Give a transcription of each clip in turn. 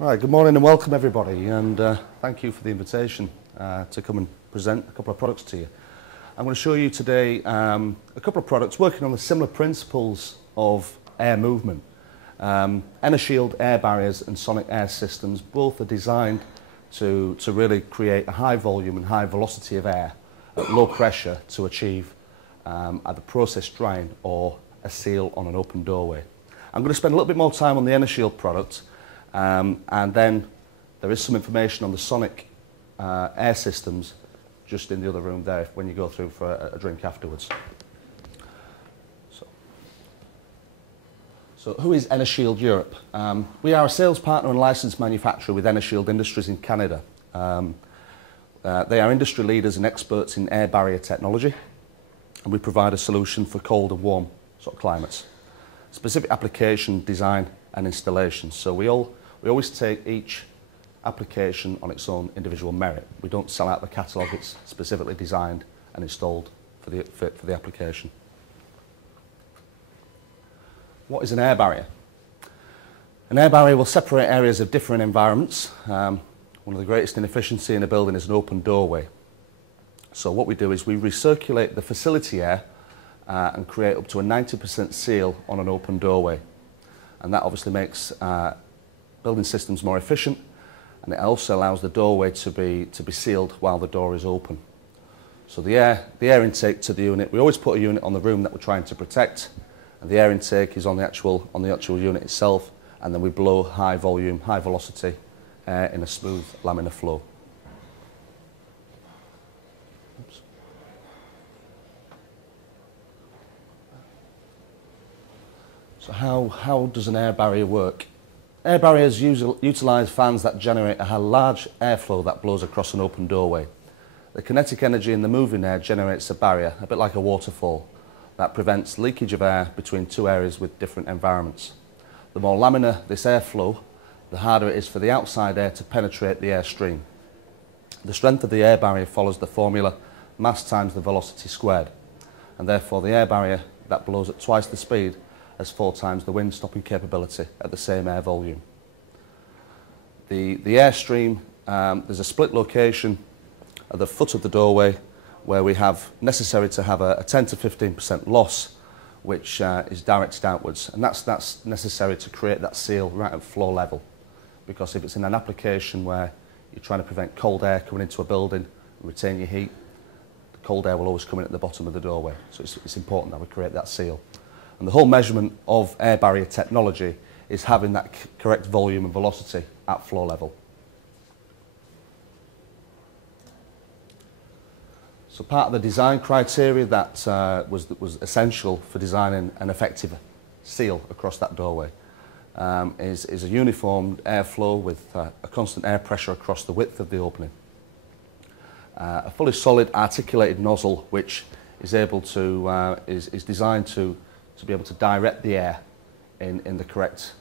Right, good morning and welcome everybody, and thank you for the invitation to come and present a couple of products to you. I'm going to show you today a couple of products working on the similar principles of air movement. Enershield air barriers and sonic air systems both are designed to really create a high volume and high velocity of air at low pressure to achieve either process drying or a seal on an open doorway. I'm going to spend a little bit more time on the Enershield product, and then there is some information on the sonic air systems just in the other room there when you go through for a drink afterwards. So who is Enershield Europe? We are a sales partner and licensed manufacturer with Enershield Industries in Canada. They are industry leaders and experts in air barrier technology, and we provide a solution for cold and warm sort of climates. Specific application, design and installation. So we always take each application on its own individual merit. We don't sell out the catalogue, it's specifically designed and installed for the application. What is an air barrier? An air barrier will separate areas of different environments. One of the greatest inefficiency in a building is an open doorway. So what we do is we recirculate the facility air and create up to a 90% seal on an open doorway. And that obviously makes building systems more efficient, and it also allows the doorway to be sealed while the door is open. So the air intake to the unit, we always put a unit on the room that we're trying to protect, and the air intake is on the actual unit itself, and then we blow high volume, high velocity air in a smooth laminar flow. Oops. So how does an air barrier work? Air barriers utilise fans that generate a large airflow that blows across an open doorway. The kinetic energy in the moving air generates a barrier, a bit like a waterfall, that prevents leakage of air between two areas with different environments. The more laminar this airflow, the harder it is for the outside air to penetrate the airstream. The strength of the air barrier follows the formula mass times the velocity squared, and therefore the air barrier that blows at twice the speed has 4 times the wind stopping capability at the same air volume. The airstream, there's a split location at the foot of the doorway where we have necessary to have a 10 to 15% loss, which is directed outwards, and that's necessary to create that seal right at floor level, because if it's in an application where you're trying to prevent cold air coming into a building and retain your heat, the cold air will always come in at the bottom of the doorway, so it's important that we create that seal. And the whole measurement of air barrier technology is having that correct volume and velocity at floor level. So part of the design criteria that was essential for designing an effective seal across that doorway is a uniform airflow with a constant air pressure across the width of the opening. A fully solid articulated nozzle which is able to is designed to be able to direct the air in the correct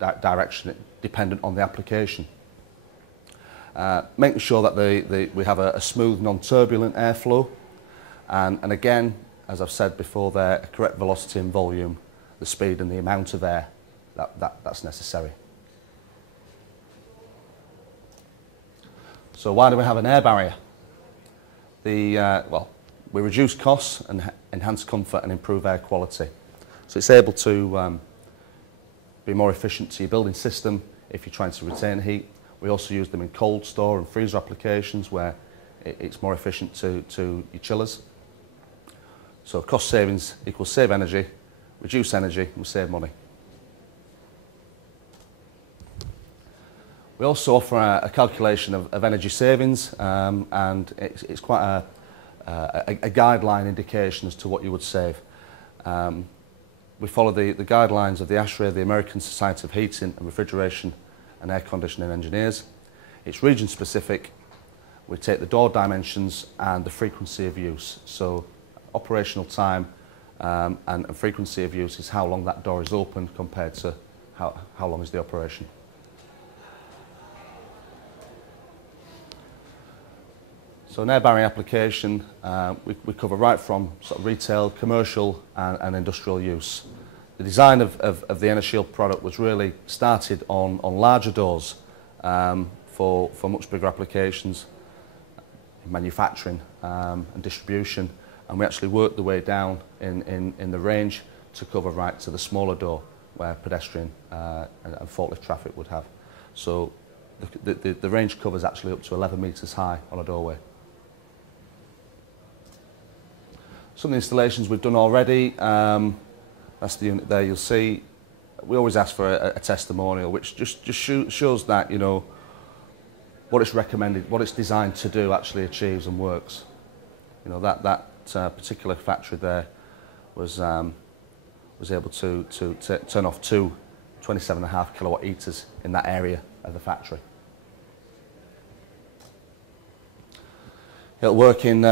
direction dependent on the application. Making sure that we have a smooth, non-turbulent airflow, and again, as I've said before there, a correct velocity and volume, the speed and the amount of air that's necessary. So why do we have an air barrier? Well, we reduce costs and enhance comfort and improve air quality. So it's able to be more efficient to your building system if you're trying to retain heat. We also use them in cold store and freezer applications where it's more efficient to your chillers. So cost savings equals save energy, reduce energy, and we save money. We also offer a calculation of energy savings, and it's quite a guideline indication as to what you would save. We follow the guidelines of the ASHRAE, the American Society of Heating and Refrigeration and Air Conditioning Engineers. It's region specific. We take the door dimensions and the frequency of use. So operational time and frequency of use is how long that door is open compared to how long is the operation. So an air barrier application, we cover right from sort of retail, commercial and industrial use. the design of the Enershield product was really started on larger doors for much bigger applications in manufacturing and distribution, and we actually worked the way down in the range to cover right to the smaller door where pedestrian and forklift traffic would have. So the range covers actually up to 11 metres high on a doorway. Some of the installations we've done already, that's the unit there you'll see. We always ask for a testimonial, which just shows that, you know, what it's recommended, what it's designed to do actually achieves and works. You know, that particular factory there was able to turn off two 27.5 kilowatt heaters in that area of the factory. It'll work in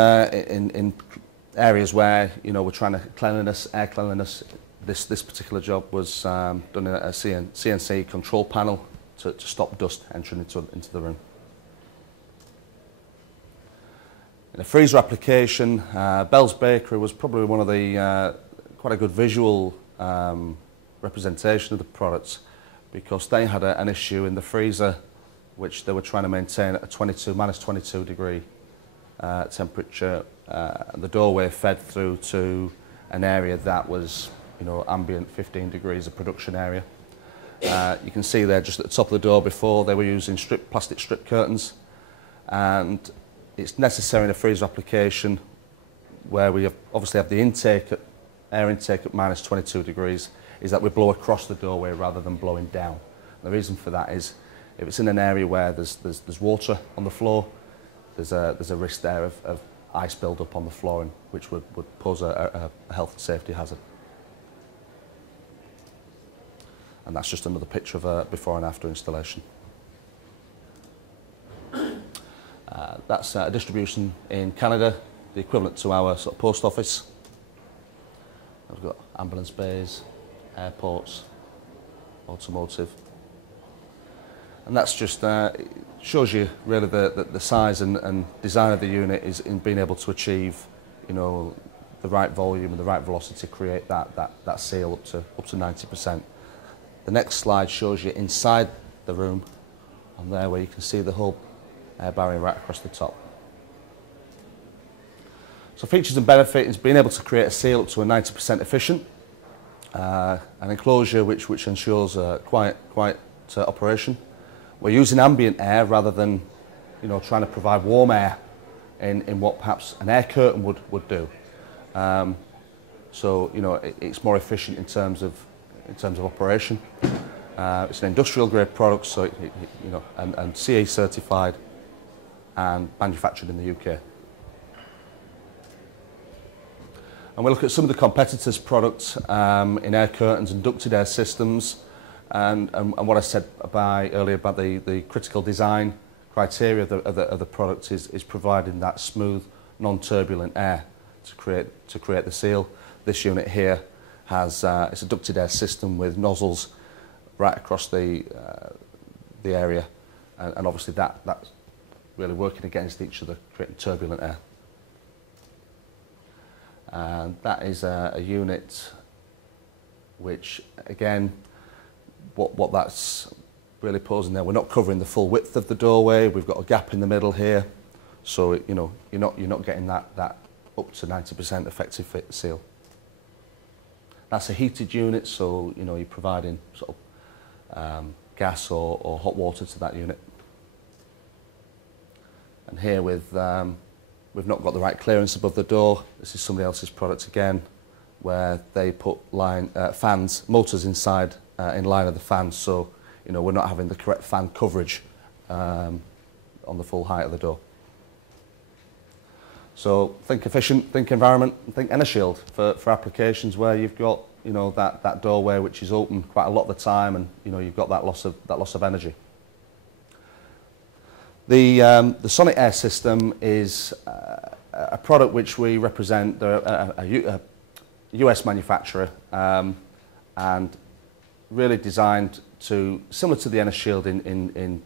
areas where, you know, we're trying to cleanliness, air cleanliness. This particular job was done in a CNC control panel to stop dust entering into the room. In a freezer application, Bell's Bakery was probably one of the quite a good visual representation of the products, because they had an issue in the freezer which they were trying to maintain at a minus 22 degree temperature. The doorway fed through to an area that was, you know, ambient 15 degrees of production area. You can see there just at the top of the door before they were using plastic strip curtains, and it's necessary in a freezer application where we obviously have the air intake at minus 22 degrees, is that we blow across the doorway rather than blowing down. And the reason for that is if it's in an area where there's water on the floor, there's a risk there of ice build up on the flooring, which would pose a health and safety hazard. And that's just another picture of a before and after installation. That's a distribution in Canada, the equivalent to our sort of post office. We've got ambulance bays, airports, automotive. And that's just shows you really the size and design of the unit is in being able to achieve, you know, the right volume and the right velocity to create that seal up to 90%. The next slide shows you inside the room, on there where you can see the whole air barrier right across the top. So features and benefits is being able to create a seal up to a 90% efficient, an enclosure which ensures quiet operation. We're using ambient air rather than, you know, trying to provide warm air in what perhaps an air curtain would do. So, you know, it's more efficient in terms of operation. It's an industrial grade product, so you know, and CE certified and manufactured in the UK. And we look at some of the competitors' products in air curtains and ducted air systems, and what I said earlier about the critical design criteria of the product is providing that smooth, non-turbulent air to create the seal. This unit here has it's a ducted air system with nozzles right across the area, and obviously that's really working against each other, creating turbulent air. And that is a unit which, again, what that's really posing there, we're not covering the full width of the doorway. We've got a gap in the middle here, so you know you're not getting that up to 90% effective fit seal. That's a heated unit, so you know you're providing sort of gas or hot water to that unit. And here we've not got the right clearance above the door. This is somebody else's product again, where they put motors inside in line of the fans, so you know we're not having the correct fan coverage on the full height of the door. So think efficient, think environment, and think Enershield for applications where you've got, you know, that doorway which is open quite a lot of the time, and you know you've got that loss of energy. The Sonic Air system is a product which we represent. They're a US manufacturer, and really designed similar to the Enershield in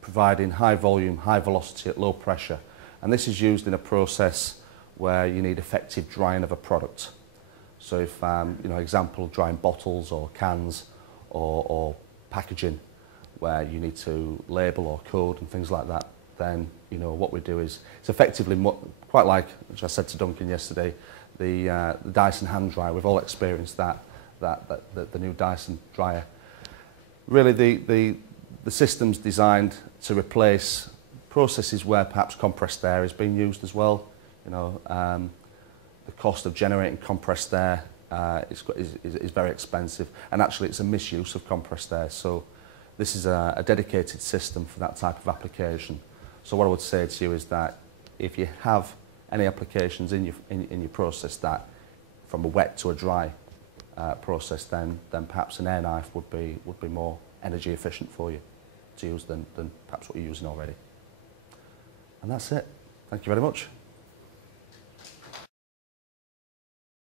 providing high volume, high velocity at low pressure. And this is used in a process where you need effective drying of a product. So if, you know, example, drying bottles or cans or packaging where you need to label or code and things like that, then, you know, what we do is, it's effectively quite like, which I said to Duncan yesterday, the Dyson hand dryer. We've all experienced that the new Dyson dryer. Really, the system's designed to replace processes where perhaps compressed air is being used as well. You know, the cost of generating compressed air is very expensive, and actually it's a misuse of compressed air. So this is a dedicated system for that type of application. So what I would say to you is that if you have any applications in your process that from a wet to a dry process, then perhaps an air knife would be more energy efficient for you to use than perhaps what you're using already. And that's it. Thank you very much.